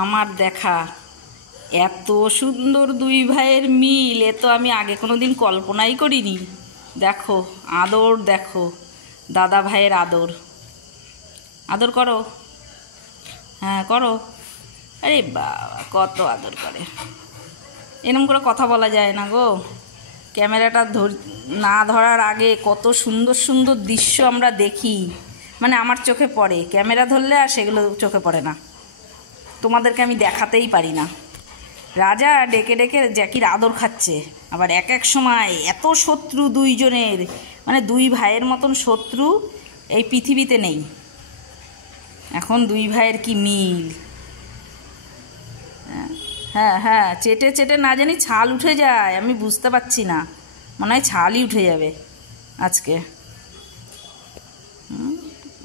আমার দেখা এত সুন্দর দুই ভাইয়ের মিল এ তো আমি আগে কোনো দিন কল্পনাই করিনি। দেখো আদর, দেখো দাদা ভাইয়ের আদর, আদর করো, হ্যাঁ করো। আরে বাবা কত আদর করে, এরকম করে কথা বলা যায় না গো। ক্যামেরাটা না ধরার আগে কত সুন্দর সুন্দর দৃশ্য আমরা দেখি, মানে আমার চোখে পড়ে, ক্যামেরা ধরলে আর সেগুলো চোখে পড়ে না, তোমাদেরকে আমি দেখাতেই পারি না। রাজা ডেকে ডেকে জ্যাকির আদর খাচ্ছে, আবার এক এক সময় এত শত্রু দুইজনের, মানে দুই ভাইয়ের মতন শত্রু এই পৃথিবীতে নেই। এখন দুই ভাইয়ের কি মিল, হ্যাঁ হ্যাঁ, চেটে চেটে না জানি ছাল উঠে যায়, আমি বুঝতে পারছি না, মনে হয় ছালই উঠে যাবে আজকে।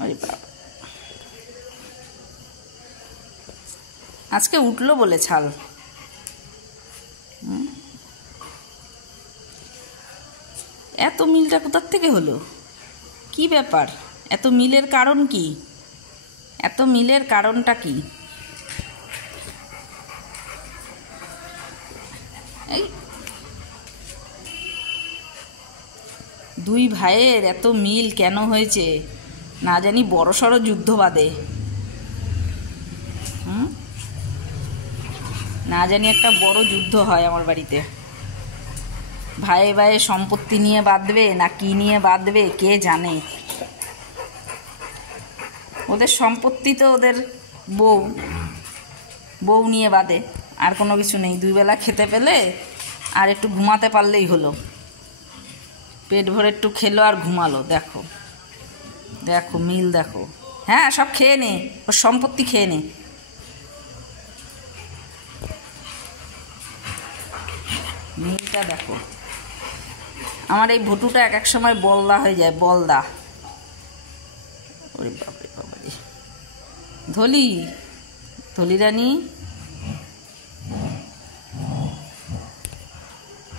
ওই বাবা, আজকে উঠলো বলে ছাল। এত মিলটা কোথার থেকে হলো, কি ব্যাপার? এত মিলের কারণ কি? এত মিলের কারণটা কি? এই দুই ভাইয়ের এত মিল কেন হয়েছে না জানি, বড়সড় যুদ্ধ বাদে, না জানি একটা বড় যুদ্ধ হয় আমার বাড়িতে। ভাইয়ে ভাইয়ে সম্পত্তি নিয়ে বাঁধবে না কি নিয়ে বাঁধবে কে জানে। ওদের সম্পত্তি তো ওদের বউ নিয়ে বাঁধে, আর কোনো কিছু নেই। দুই বেলা খেতে পেলে আর একটু ঘুমাতে পারলেই হলো, পেট ভরে একটু খেলো আর ঘুমালো। দেখো দেখো মিল দেখো, হ্যাঁ সব খেয়ে নে, ওর সম্পত্তি খেয়ে নে। মিলটা দেখো, আমার এই ভটুটা এক এক সময় বলদা হয়ে যায়, বলদা। ওরে বাবারে বাবারে, ধলি ধলি রানী,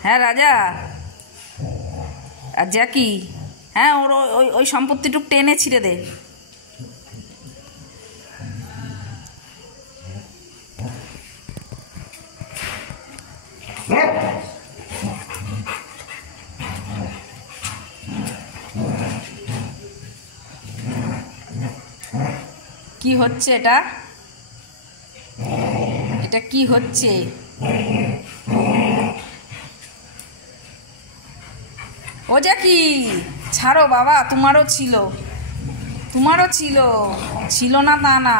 হ্যাঁ রাজা আর জ্যাকি, হ্যাঁ ওর ওই ওই সম্পত্তিটুক টেনে ছিঁড়ে দে। কি হচ্ছে এটা? এটা কি হচ্ছে? ও জ্যাকি ছাড়ো বাবা, তোমারও ছিল, তোমারও ছিল, ছিল না তা না।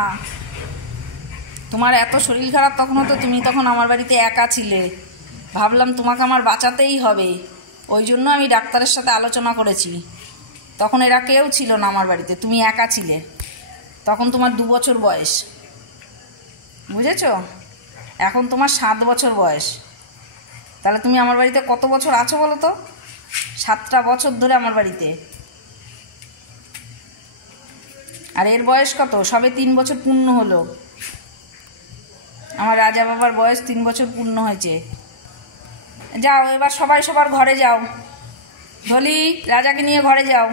তোমার এত শরীর খারাপ তখনও তো, তুমি তখন আমার বাড়িতে একা ছিলে, ভাবলাম তোমাকে আমার বাঁচাতেই হবে, ওই জন্য আমি ডাক্তারের সাথে আলোচনা করেছি। তখন এরা কেউ ছিল না আমার বাড়িতে, তুমি একা ছিলে, তখন তোমার 2 বছর বয়স, বুঝেছ? এখন তোমার 7 বছর বয়স, তাহলে তুমি আমার বাড়িতে কত বছর আছো বলো তো? 7টা বছর ধরে আমার বাড়িতে। আর এর বয়স কত? সবে 3 বছর পূর্ণ হলো। আমার রাজা বাবার বয়স 3 বছর পূর্ণ হয়েছে। যাও এবার সবাই সবার ঘরে যাও, ধলি রাজাকে নিয়ে ঘরে যাও,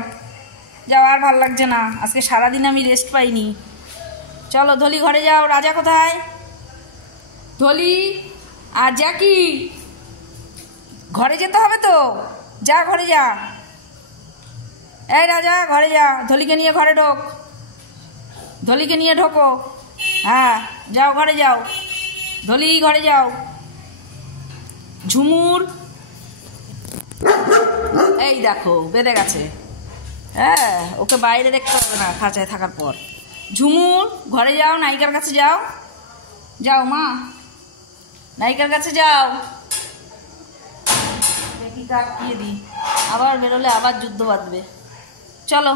যাও, আর ভাল লাগছে না, আজকে সারাদিন আমি রেস্ট পাইনি। চলো ধলি ঘরে যাও। রাজা কোথায়? ধলি আর জ্যাকি, ঘরে যেতে হবে তো, যা ঘরে যা। এই রাজা ঘরে যা, ধলিকে নিয়ে ঘরে ঢোক, ধলিকে নিয়ে ঢোকো, হ্যাঁ যাও ঘরে যাও, ধলি ঘরে যাও। ঝুমুর এই দেখো বেঁধে গেছে, হ্যাঁ ওকে বাইরে দেখতে হবে না খাঁচায় থাকার পর। ঝুমুর ঘরে যাও, নায়িকার কাছে যাও, যাও মা নায়িকার কাছে যাও। দেখি কাটিয়ে দিই, আবার বেরোলে আবার যুদ্ধ বাঁধবে। চলো।